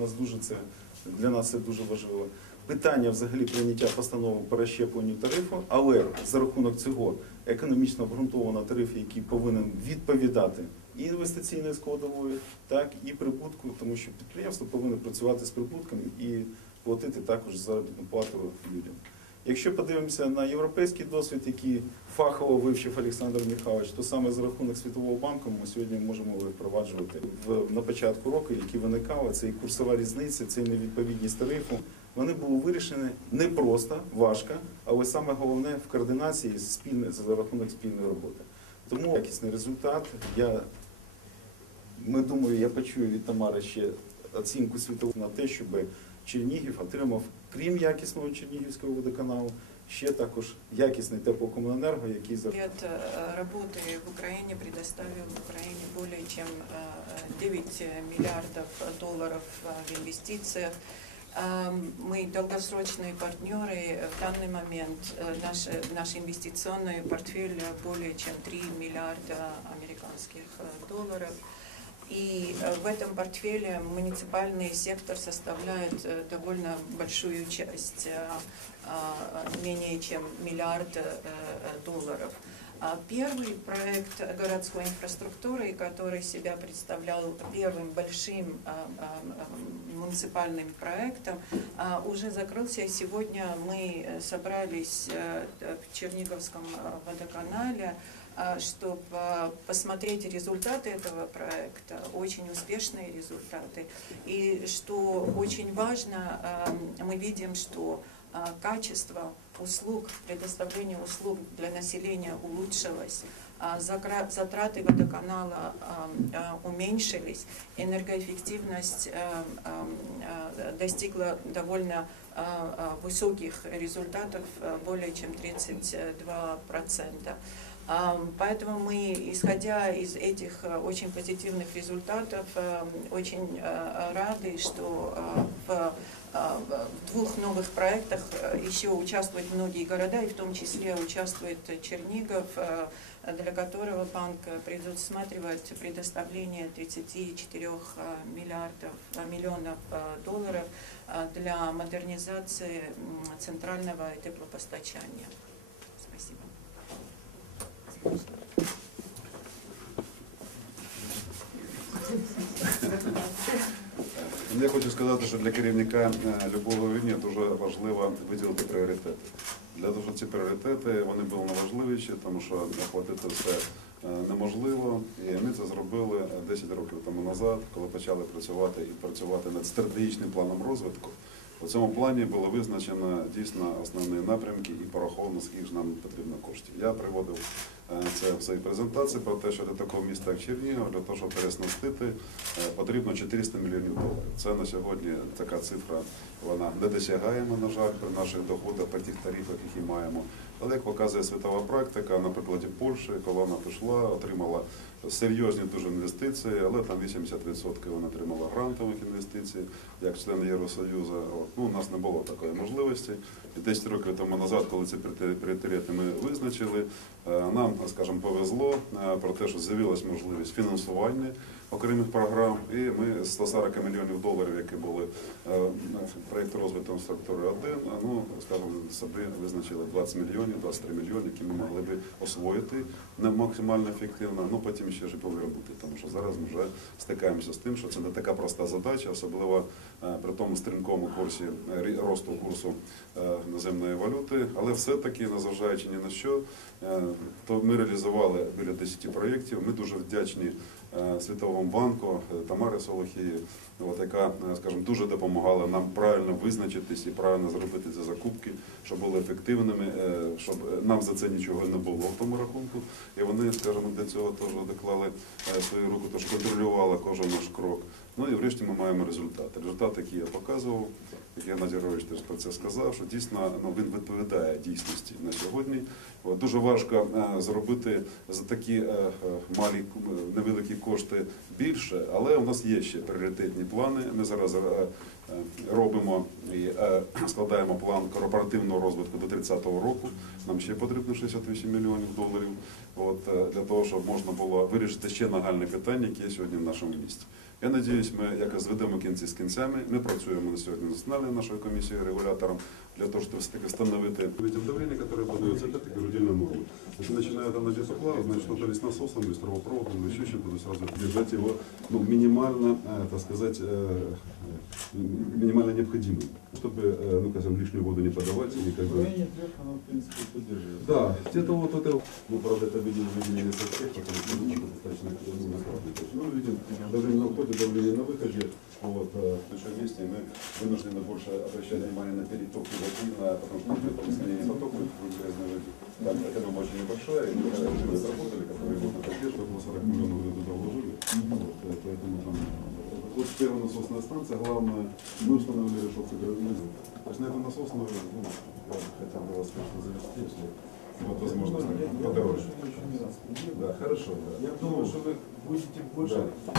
Нас дуже це для нас це дуже важливо. Питання взагалі прийняття постанови по розщепленню тарифу, але за рахунок цього економічно обґрунтовано тариф, який повинен відповідати і інвестиційної складової, так і прибутку, тому що підприємство повинно працювати з прибутками і платити також заробітну плату людям. Якщо подивимося на європейський досвід, який фахово вивчив Олександр Михайлович, то саме за рахунок Світового банку ми сьогодні можемо впроваджувати на початку року, які виникали, це і курсова різниця, це і невідповідність тарифу. Вони були вирішені не просто, важко, але саме головне в координації спільне за рахунок спільної роботи. Тому якісний результат. Я ми думаю, я почую від Тамари ще оцінку світову на те, щоб Чернігів отримав, крім якісного Чернігівського водоканалу, ще також якісний теплокомуненерго, який за лет э, работы в Украине предоставил Украине более чем э, 9 миллиардов долларов э, в инвестициях. Эм, Мы долгосрочные партнеры. В данный момент э, наш, наш инвестиционный портфель более чем 3 миллиарда американских э, долларов. И э, в этом портфеле муниципальный сектор составляет э, довольно большую часть, э, а, менее чем миллиард долларов. А Первый проект городской инфраструктуры, который себя представлял первым большим а, а, муниципальным проектом, уже закрылся. Сегодня мы э, собрались э, в Черниговском э, водоканале, чтобы посмотреть результаты этого проекта, очень успешные результаты. И что очень важно, мы видим, что качество услуг, предоставление услуг для населения улучшилось, а затраты водоканала э, уменьшились, энергоэффективность э, э, э, достигла довольно высоких результатов, более чем 32%. Поэтому мы, исходя из этих э, очень позитивных результатов, эм, очень э, рады, что э, в двух новых проектах еще участвуют многие города, и в том числе участвует Чернигов, для которого банк предусматривает предоставление 34 э, миллиардов, миллионов долларов для модернизации центрального теплопостачания. Я хочу сказати, що для керівника е, любого рівня дуже важливо виділити пріоритети. Для того, щоб ці пріоритети вони були найважливіші, тому що охватити все е, неможливо. І ми це зробили 10 років тому назад, коли почали працювати і працювати над стратегічним планом розвитку. У цьому плані було визначено дійсно основні напрямки і пораховано, скільки ж нам потрібно коштів. Я приводив е, це в своїй презентації про те, що для такого міста, як Чернігів, для того, щоб переснастити, е, потрібно 400 мільйонів доларів. Це на сьогодні така цифра, вона не досягаємо, на жаль, при наших доходах, при тих тарифах, які маємо. Але як показує світова практика, на прикладі Польщі, коли вона пішла, отримала серйозні дуже інвестиції, але там 80% вона отримала грантових інвестицій, як член Євросоюзу. Ну, у нас не було такої можливості. І 10 років тому назад, коли ці пріоритети- ми визначили, е, нам, скажімо, повезло е, про те, що з'явилась можливість фінансування окремих програм, і ми з 140 мільйонів доларів, які були е, проєкт розвитку структури 1, ну, скажімо, собі визначили 20 мільйонів, 23 мільйони, які ми могли би освоїти не максимально ефективно, ну потім ще житлові роботи, тому що зараз ми вже стикаємося з тим, що це не така проста задача, особливо е, при тому стрімкому курсі е, росту курсу е, наземної валюти, але все-таки, незважаючи ні на що, то ми реалізували біля 10 проєктів. Ми дуже вдячні Світовому банку е, Тамари Солохії, от, яка, е, скажімо, дуже допомагала нам правильно визначитись і правильно зробити ці закупки, щоб були ефективними, е, щоб е, нам за це нічого не було в тому рахунку. І вони, скажімо, для цього теж доклали е, свою руку, тож контролювали кожен наш крок. Ну і врешті ми маємо результат. Результат, який я показував, як Геннадій Георгійович теж про це сказав, що дійсно ну, він відповідає дійсності на сьогодні. Дуже важко е, зробити за такі е, е, малі невеликі кошти більше, але у нас є ще пріоритетні плани. Ми зараз робимо і складаємо план корпоративного розвитку до 30-го року. Нам ще потрібно 68 мільйонів доларів. От, для того, щоб можна було вирішити ще нагальне питання, яке сьогодні в нашому місті. Я надіюсь, ми якось зведемо кінці з кінцями. Ми працюємо на сьогодні з національною нашою комісією, регулятором, для того, щоб все-таки встановити Этим давление, которое подается, опять-таки предельно много. Если начинает оно где-то плавать, значит, что-то ли с насосом, или с трубопроводом, или еще чем-то, то есть сразу держать его ну, минимально, э, так сказать, э, э, минимально необходимым, чтобы, э, ну, скажем, лишнюю воду не подавать и как бы... оно, в принципе, поддерживает. Да, где-то вот это, ну, правда, это видели, видели не со всех, потому что давление на входе, давление на выходе, вот, в нашем месте, мы вынуждены больше обращать внимание на переток воды, потому что идет изменение потока в грязной воде. Там экономия очень небольшая, и мы сработали, которые будут поддерживать. около 40 миллионов мы туда вложили. Вот, э, поэтому там, э, вот первая насосная станция, главное, мы установили решетку гравилизм. То есть на этом насосную, ну, я бы хотел бы вас, конечно, завести, если вот возможность подороже. Да, хорошо, да. Я думаю, что вы будете больше Да.